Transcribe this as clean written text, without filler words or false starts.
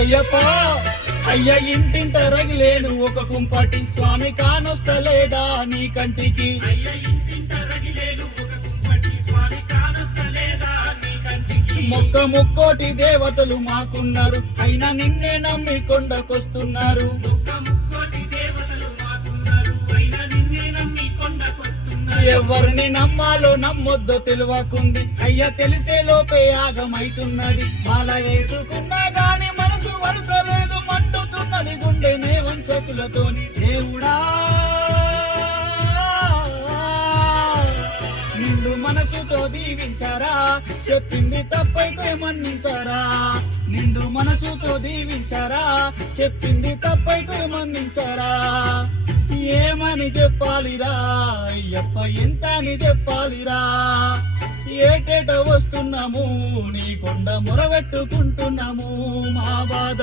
అయ్యప్ప అయ్య ఇంటింట రగిలేను ఒక కుంపటి స్వామి కానొస్తలేదా నీ కంటికి మొక్క ముక్కోటి దేవతలు మాకున్నారు అయినా నిన్నే నమ్మి కొండకొస్తున్నారు ఎవరిని నమ్మాలో నమ్మొద్దో తెలియకుంది అయ్యా తెలిసే లోపే ఆగమైతున్నది మాల వేసుకున్నా గాని మనసు వడతలేదు మండుతున్నది గుండెనే వంచకులతోని దేవుడా నిండు మనసుతో దీవించారా చెప్పింది తప్పైతే మన్నించారా నిండు మనసుతో దీవించారా చెప్పింది తప్పైతే మన్నించారా ఏమని చెప్పాలిరా అయ్యప్ప ఎంత అని చెప్పాలిరా ఏటేట వస్తున్నాము నీ కొండ మొరబెట్టుకుంటున్నాము మా బాధ